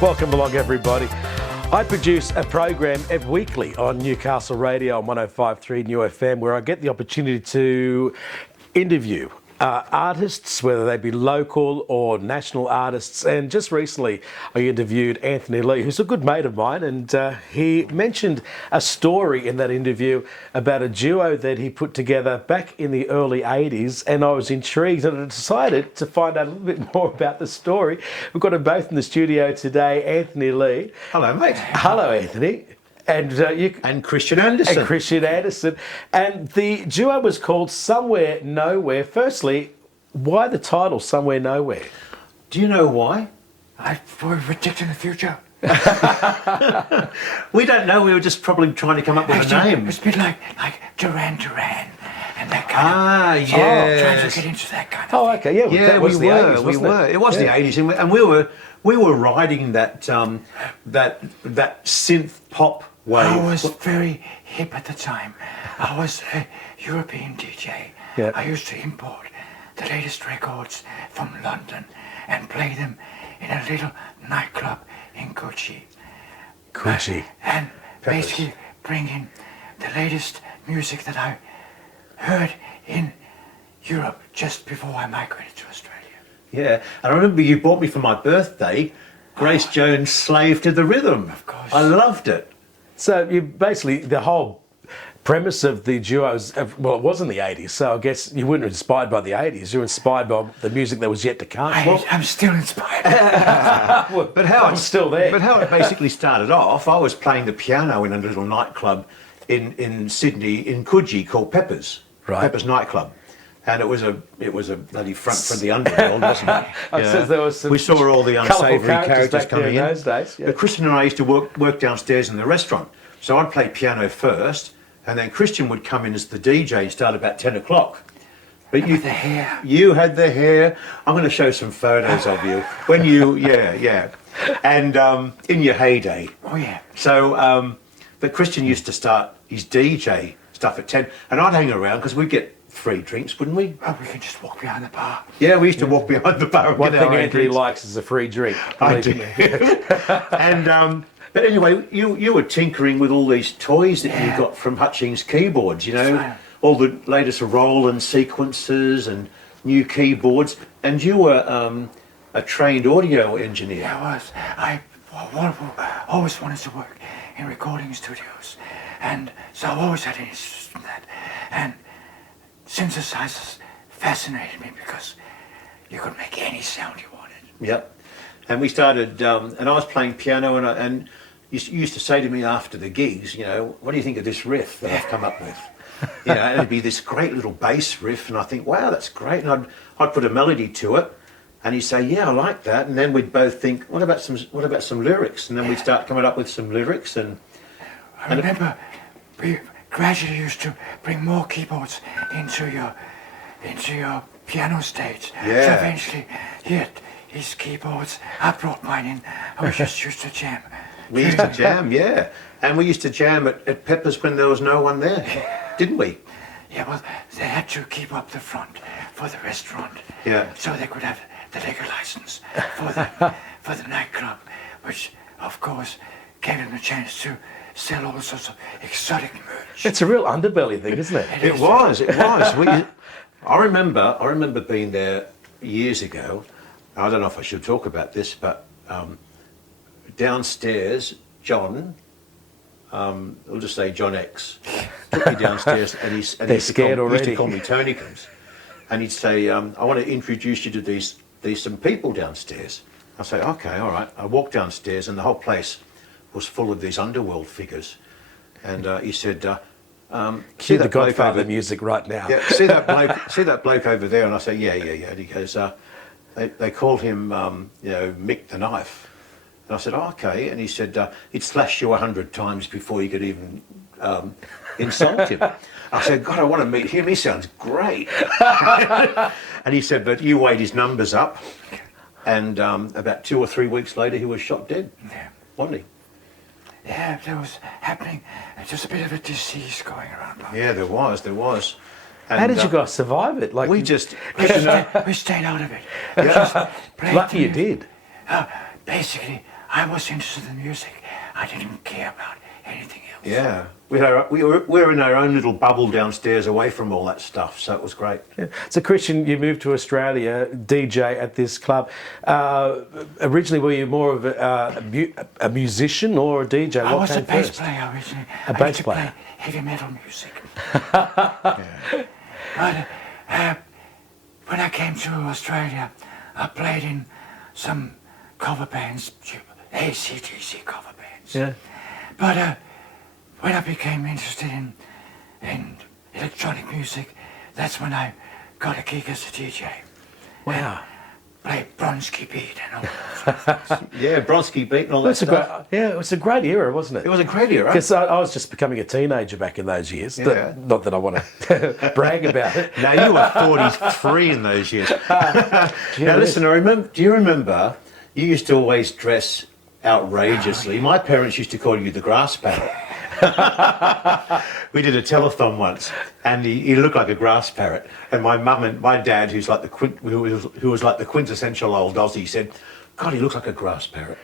Welcome along, everybody. I produce a program every weekly on Newcastle Radio on 105.3 New FM, where I get the opportunity to interview artists, whether they be local or national artists. And just recently, I interviewed Anthony Lee, who's a good mate of mine, and he mentioned a story in that interview about a duo that he put together back in the early 80s, and I was intrigued and I decided to find out a little bit more about the story. We've got them both in the studio today, Anthony Lee. Hello, mate. Hello, Anthony. And Christian Anderson. And Christian Anderson. And the duo was called Somewhere Nowhere. Firstly, why the title Somewhere Nowhere? Do you know why? We're predicting the future. We don't know. We were just probably trying to come up with a name. It's a bit like Duran Duran and that kind of. Yes. Trying to get into that kind of. Oh, okay. Yeah, Yeah, that was we the were. 80s, We wasn't were. it? It was the 80s, and we were riding that synth pop wave. I was very hip at the time. I was a European DJ. Yeah. I used to import the latest records from London and play them in a little nightclub in Kochi. And basically bring in the latest music that I heard in Europe just before I migrated to Australia. Yeah, and I remember you bought me for my birthday Grace Jones' Slave to the Rhythm. Of course. I loved it. So you basically, the whole premise of the duos, well, it was in the 80s, so I guess you weren't inspired by the 80s, you were inspired by the music that was yet to come. I'm still inspired. But how I'm still there. But how it basically started off, I was playing the piano in a little nightclub in Sydney, in Coogee, called Peppers. Right. Peppers nightclub. And it was a bloody front for the underworld, wasn't it? Says there was some we saw all the colourful unsavoury characters back there coming in in. those days. Yeah. But Christian and I used to work downstairs in the restaurant. So I'd play piano first, and then Christian would come in as the DJ and start about 10 o'clock. But With the hair. You had the hair. I'm going to show some photos of you. When you, yeah. And in your heyday. Oh, yeah. So, but Christian used to start his DJ stuff at 10, and I'd hang around because we'd get free drinks, wouldn't we? Oh, we can just walk behind the bar. Yeah, we used to walk behind the bar and One get thing our own Anthony drinks. likes is a free drink. I believe do. me. And but anyway, you were tinkering with all these toys that you got from Hutchings keyboards, you know, right. all the latest Roland sequencers and new keyboards, and you were a trained audio engineer. Yeah, I was. I always wanted to work in recording studios, and so I've always had an interest in that. And synthesizers fascinated me because you could make any sound you wanted. Yep. And we started, and I was playing piano, and you used to say to me after the gigs, you know, what do you think of this riff that I've come up with? You know, and it'd be this great little bass riff, and I think, wow, that's great. And I'd put a melody to it, and he'd say, yeah, I like that. And then we'd both think, what about some lyrics? And then we'd start coming up with some lyrics. And I remember we gradually used to bring more keyboards into your piano stage. Yeah. So eventually he had his keyboards, I brought mine in, and we just used to jam. we used to jam, yeah. And we used to jam at Peppers when there was no one there, didn't we? Yeah, well, they had to keep up the front for the restaurant. Yeah. So they could have the liquor license for the nightclub, which, of course, gave them a chance to sell all sorts of exotic merch. It's a real underbelly thing, isn't it? It was. I remember being there years ago. I don't know if I should talk about this, but downstairs, John, we'll just say John X, took me downstairs, and They're scared he used already. to call me Tonykins, and he'd say, I want to introduce you to these some people downstairs. I say, okay, all right. I walked downstairs, and the whole place was full of these underworld figures, and he said, Cue the Godfather music right now. yeah, see that bloke over there? And I say, yeah. And he goes, they called him, Mick the Knife. And I said, oh, okay. And he said, he'd slash you 100 times before you could even insult him. I said, God, I want to meet him. He sounds great. And he said, but you weighed his numbers up. And about 2 or 3 weeks later, he was shot dead, wasn't he? Yeah, that was happening. Just a bit of a disease going around. Yeah, there was. And, How did you guys survive it? Like we just, We stayed out of it. Just played lucky you did. Basically, I was interested in music. I didn't care about anything else. Yeah, we were in our own little bubble downstairs, away from all that stuff. So it was great. Yeah. So Christian, you moved to Australia, DJ at this club. Originally, were you more of a musician or a DJ? I What was a came bass first? player originally. A I bass used to player. play heavy metal music. Yeah. But when I came to Australia, I played in some cover bands, AC/DC cover bands. Yeah. But when I became interested in electronic music, that's when I got a gig as a DJ. Wow. Played Bronski Beat and all that. Yeah, Bronski Beat and all that That's a stuff. great, yeah, it was a great era, wasn't it? It was a great era. Because I was just becoming a teenager back in those years. Yeah. Not that I want to brag about it. Now you were 43 in those years. Now listen, do you remember? You used to always dress outrageously. My parents used to call you the grass parrot. We did a telethon once, and he looked like a grass parrot. And my mum and my dad, who was like the quintessential old Aussie, said, "God, he looks like a grass parrot."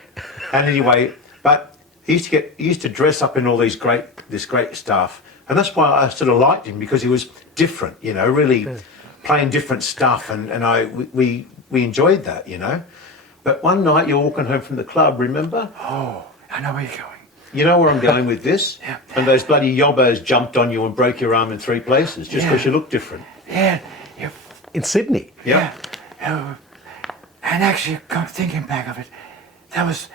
And anyway, but he used to dress up in all this great stuff, and that's why I sort of liked him, because he was different, you know, really playing different stuff, and we enjoyed that, you know. But one night you're walking home from the club, remember? Oh, I know where you're going. You know where I'm going with this? Yeah. And those bloody yobbos jumped on you and broke your arm in 3 places just because you look different. Yeah, In Sydney. Yeah. And actually, thinking back of it, that was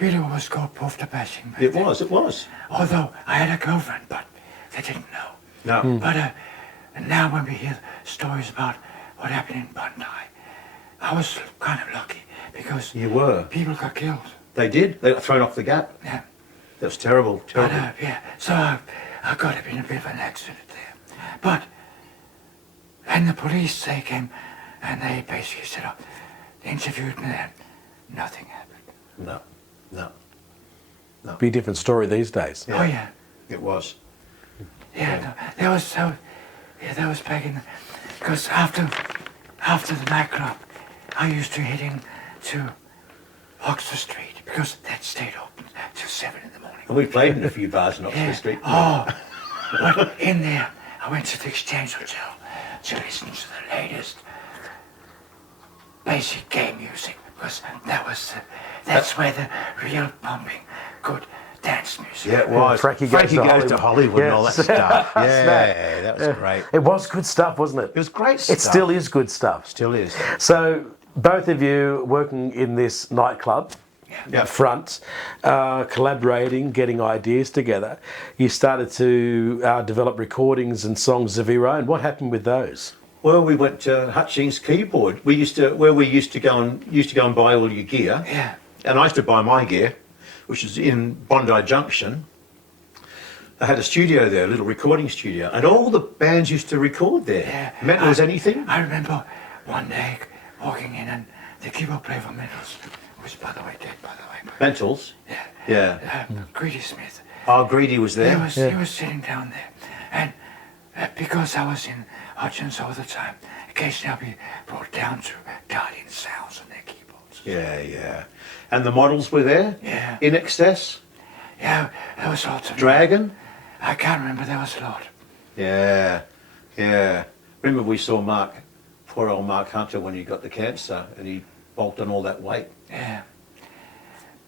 really what was called poofter bashing. back It then. was. Although I had a girlfriend, but they didn't know. No. But now when we hear stories about what happened in Bondi, I was kind of lucky because You were. people got killed. They did. They got thrown off the gap. Yeah. That was terrible. But Terrible. so I got up in a bit of an accident there. But and the police, they came and they basically said, oh, they interviewed me and nothing happened. No. Be a different story these days. Oh yeah. It was. Yeah, no, that was back in, because after the nightclub, I used to head in to Oxford Street, because that stayed open till 7 in the morning. And we played in a few bars in Oxford Street. Oh, but in there, I went to the Exchange Hotel to listen to the latest basic gay music, because that's where the real pumping, good dance music. Yeah, it was. Frankie Goes to Hollywood and all that Yes. stuff. Yeah, Snap. that was great. It was good stuff, wasn't it? It was great stuff. It still is good stuff. Still is. So both of you working in this nightclub Yeah. front, collaborating, getting ideas together. You started to develop recordings and songs of your own. What happened with those? Well, we went to Hutchings Keyboard. We used to go and buy all your gear. Yeah. And I used to buy my gear, which is in Bondi Junction. They had a studio there, a little recording studio, and all the bands used to record there. Yeah. Metal as anything. I remember one day walking in and the keyboard player for Metals, who's by the way dead, by the way. Mentals. Yeah. Yeah. Greedy Smith. Oh, Greedy was there. He was sitting down there, and because I was in Hutchins all the time, occasionally I'll be brought down to Guardian Sounds on their keyboards. Yeah. And the models were there. Yeah. In Excess. Yeah, there was lots of Dragon. I can't remember. There was a lot. Yeah. Remember we saw poor old Mark Hunter when he got the cancer and he bulked on all that weight. Yeah.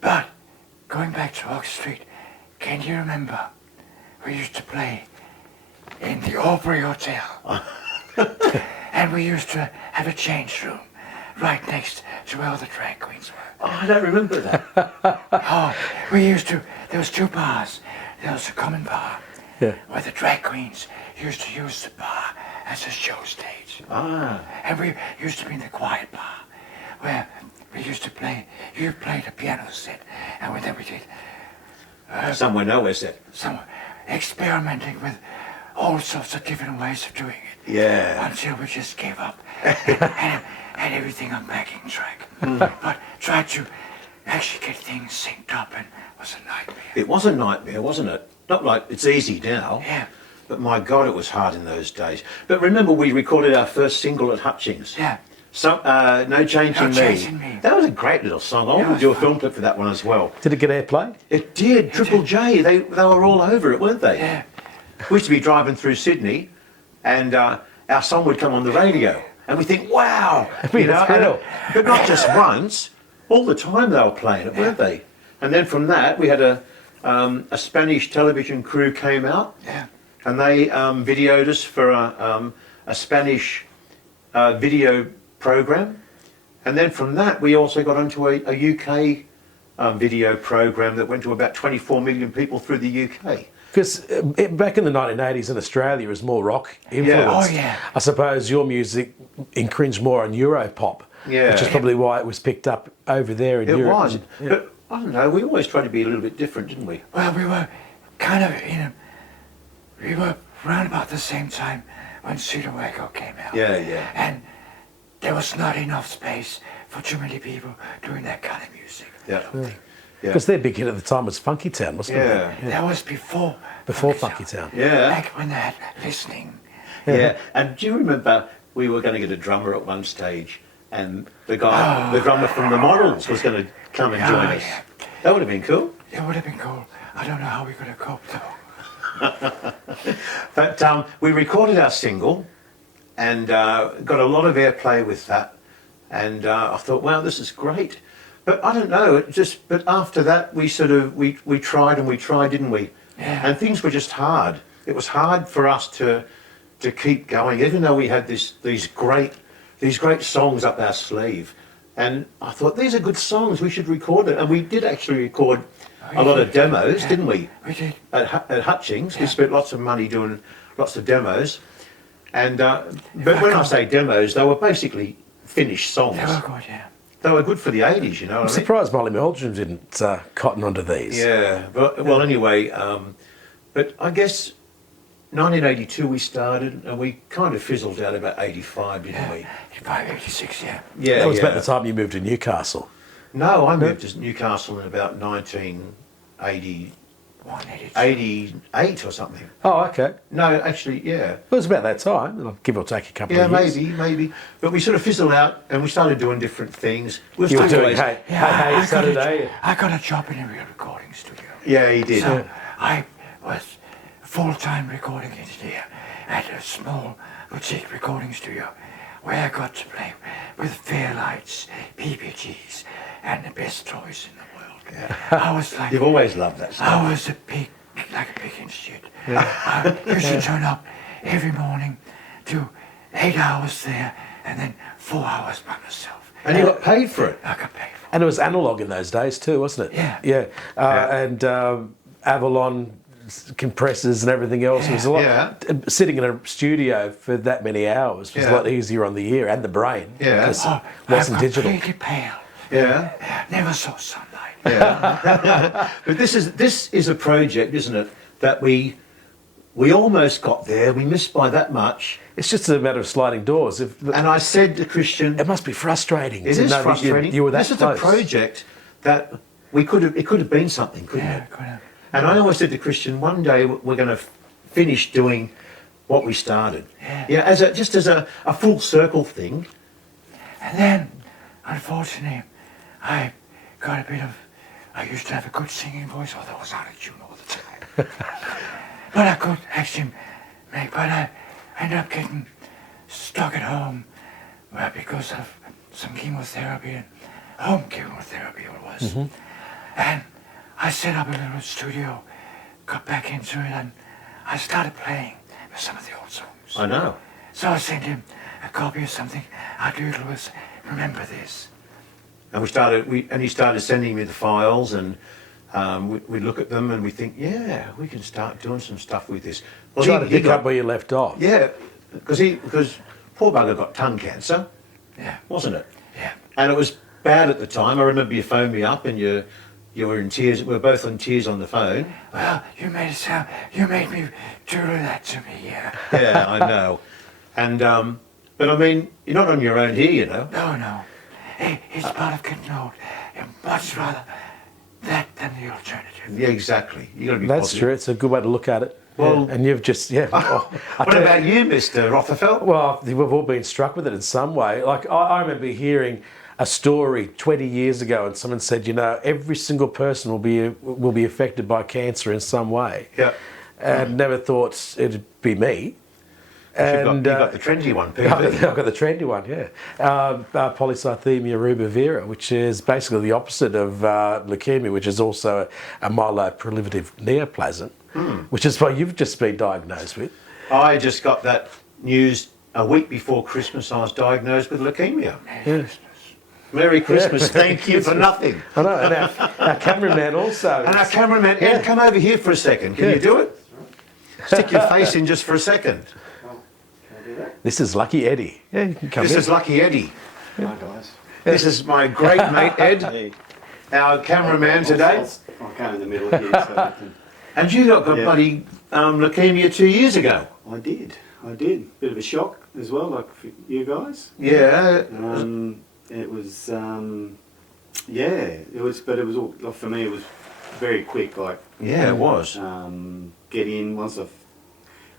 But going back to Oxford Street, can you remember we used to play in the Aubrey Hotel? And we used to have a change room right next to where all the drag queens were. Oh, I don't remember that. Oh, we used to, there was 2 bars. There was a common bar where the drag queens used to use the bar as a show stage. And we used to be in the quiet bar where we used to play, you played a piano set, and then we did Somewhere nowhere set. some experimenting with all sorts of different ways of doing it. Yeah. Until we just gave up and had everything on backing track. But tried to actually get things synced up, and it was a nightmare. It was a nightmare, wasn't it? Not like it's easy now. Yeah. But my God, it was hard in those days. But remember, we recorded our first single at Hutchings. Yeah. No Changing No Changing Me. That was a great little song. I want to do a film clip for that one as well. Did it get airplay? It did. Triple J. They were all over it, weren't they? Yeah. We used to be driving through Sydney, and our song would come on the radio, and we think, wow, but not just once. All the time they were playing it, weren't they? And then from that, we had a Spanish television crew came out, and they videoed us for a Spanish video program, and then from that we also got onto a UK video program that went to about 24 million people through the UK. Because back in the 1980s in Australia, it was more rock influenced. Oh, yeah. I suppose your music infringed more on Europop, which is probably why it was picked up over there in Europe. It was, but I don't know, we always tried to be a little bit different, didn't we? Well, we were kind of, we were around about the same time when Pseudo-Echo came out. Yeah, yeah. And there was not enough space for too many people doing that kind of music. Yeah. Because their big hit at the time was Funky Town, wasn't it? That was before Funky Town. Yeah. Back when they had listening. Yeah. And do you remember we were going to get a drummer at one stage, and the drummer from the Models was going to come and join us? Yeah. That would have been cool. It would have been cool. I don't know how we could have coped though. But we recorded our single and got a lot of airplay with that. And I thought, wow, this is great. But I don't know, but after that we we tried and we tried, didn't we? Yeah. And things were just hard. It was hard for us to keep going, even though we had these great songs up our sleeve. And I thought, these are good songs, we should record it. And we did actually record a lot of demos, didn't we? We did. At Hutchings, we spent lots of money doing lots of demos. And but when I say demos, they were basically finished songs. They were good, yeah. They were good for the 80s, you know I'm what I mean? surprised Molly Meldrum didn't cotton onto these. Yeah, but, well, anyway, but I guess 1982 we started, and we kind of fizzled out about 85, didn't we? 85, 86, yeah. Yeah, That was about the time you moved to Newcastle. No, I moved to Newcastle in about 1980, 88 or something. Oh, okay. No, actually, yeah. It was about that time, give or take a couple of years. Maybe. But we sort of fizzled out, and we started doing different things. You were doing Hey Saturday. I got a job in a real recording studio. Yeah, he did. So I was a full-time recording engineer at a small boutique recording studio where I got to play with Fairlights, PPGs, and the best toys in the world. Yeah. I was like, You've always loved that stuff. I was like a big institute. I used to turn up every morning, do 8 hours there, and then 4 hours by myself. And you got paid for it. I got paid for it. And it was analogue in those days too, wasn't it? Yeah. Yeah. And Avalon compressors and everything else. It was a lot. Sitting in a studio for that many hours was a lot easier on the ear and the brain. Yeah. Because it wasn't digital. Completely pale. Yeah. Never saw sunlight. Yeah. But this is a project, isn't it, that we almost got there. We missed by that much. It's just a matter of sliding doors. And I said to Christian, it must be frustrating. It is frustrating. You were that This is close. a project that it could have been something, couldn't it? Could have. And I always said to Christian, one day we're going to finish doing what we started. Yeah. Just as a full circle thing. And then, unfortunately, I got a bit of. I used to have a good singing voice, although I was out of tune all the time. But I could actually make. But I ended up getting stuck at home, because of some chemotherapy and home chemotherapy it was. Mm-hmm. And I set up a little studio, got back into it, and I started playing with some of the old songs. I know. So I sent him a copy of something I doodled with, remember this. And he started sending me the files, and we look at them and we think, yeah, we can start doing some stuff with this. Well, Trying to pick up where you left off. Yeah, because poor bugger got tongue cancer, wasn't it? Yeah. And it was bad at the time. I remember you phoned me up and you were in tears. We were both in tears on the phone. Well, you made me doodle that to me, yeah. Yeah, I know. And but I mean, you're not on your own here, you know. No. It's part of getting old. You'd much rather that than the alternative. Yeah, exactly. You got to be That's positive. true. It's a good way to look at it. Well, and you've just, what about you, Mr. Rotherfeld? Well, we've all been struck with it in some way. Like, I remember hearing a story 20 years ago, and someone said, every single person will be affected by cancer in some way. Yeah. And never thought it'd be me. You've got the trendy one, PV. I've got the trendy one, yeah. Polycythemia rubra vera, which is basically the opposite of leukemia, which is also a myeloproliferative neoplasm, which is what you've just been diagnosed with. I just got that news a week before Christmas. I was diagnosed with leukemia. Yeah. Merry Christmas. Thank you for nothing. I know, and our cameraman also. And our cameraman, Ed, come over here for a second. Can you do it? Stick your face in just for a second. This is Lucky Eddie. Yeah, you can come This in. is Lucky Eddie. Hi guys. This is my great mate Ed, Hey. our cameraman today. I'll come in the middle here so I can... And you got bloody leukemia 2 years ago. I did. Bit of a shock as well, like for you guys. Yeah. It was, but it was all, like, for me it was very quick, like... Yeah, it was. Get in, once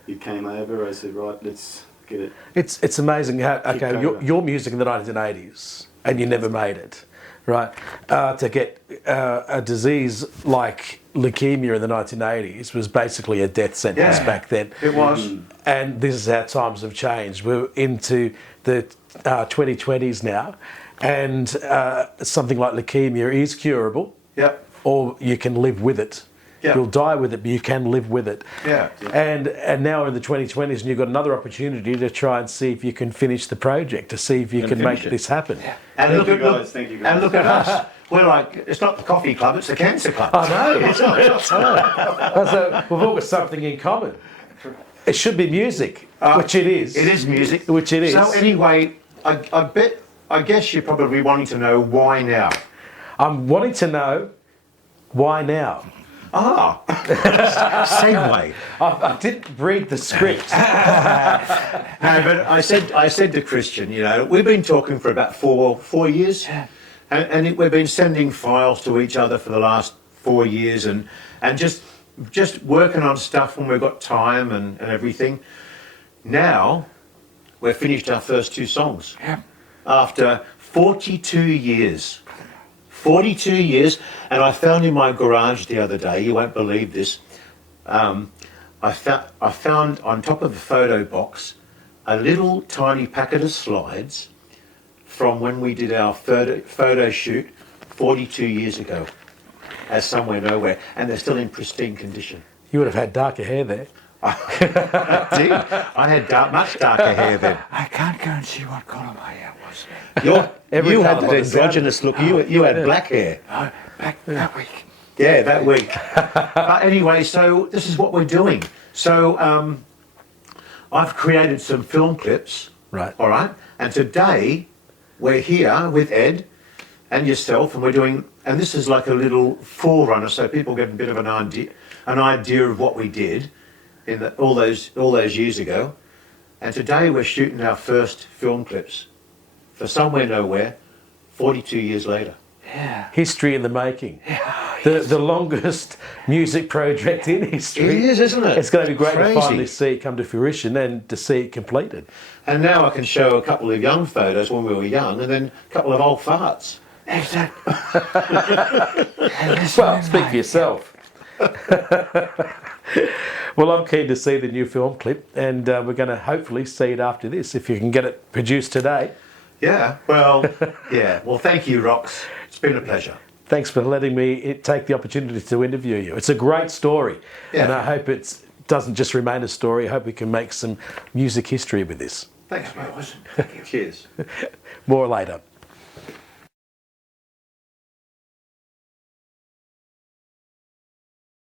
you came over, I said, right, let's get it. It's amazing how, okay, over. your music in the 1980s, and you never made it, right? To get a disease like leukemia in the 1980s was basically a death sentence back then. It was. And this is how times have changed. We're into the 2020s now, and something like leukemia is curable, or you can live with it. Yeah. You'll die with it, but you can live with it. Yeah. And now we're in the 2020s, and you've got another opportunity to try and see if you can finish the project, to see if you can make this happen. Yeah. And Thank look you at guys, thank you guys. And look at us. We're like, it's not the coffee club, it's the cancer club. I know. So we've all got something in common. It should be music, which it is. It is music. Which it is. So anyway, I guess you're probably wanting to know why now. I'm wanting to know why now. Segue. I didn't read the script. No, but I said to Christian, we've been talking for about four years, and we've been sending files to each other for the last 4 years, and just working on stuff when we've got time and everything. Now, we've finished our first 2 songs. Yeah. After 42 years. 42 years, and I found in my garage the other day, you won't believe this, I found on top of a photo box a little tiny packet of slides from when we did our photo shoot 42 years ago at Somewhere Nowhere, and they're still in pristine condition. You would have had darker hair there. I did. I had much darker hair then. I can't go and see what colour my hair was. You had colour the was the androgynous look. You had black hair. Back that week. Yeah, that week. But anyway, so this is what we're doing. So I've created some film clips. Right. All right. And today we're here with Ed and yourself, and we're doing. And this is like a little forerunner, so people get a bit of an idea of what we did in all those years ago. And today we're shooting our first film clips for Somewhere Nowhere, 42 years later. Yeah. History in the making. Yeah. The longest music project in history. It is, isn't it? It's going to be great Crazy. to finally see it come to fruition and to see it completed. And now I can show a couple of young photos when we were young, and then a couple of old farts. Exactly. Well, speak for yourself. Well, I'm keen to see the new film clip, and we're going to hopefully see it after this, if you can get it produced today. Yeah, well, yeah. Well, thank you, Rox. It's been a pleasure. Thanks for letting me take the opportunity to interview you. It's a great story, and I hope it doesn't just remain a story. I hope we can make some music history with this. Thanks, mate. Thank you. Cheers. More later.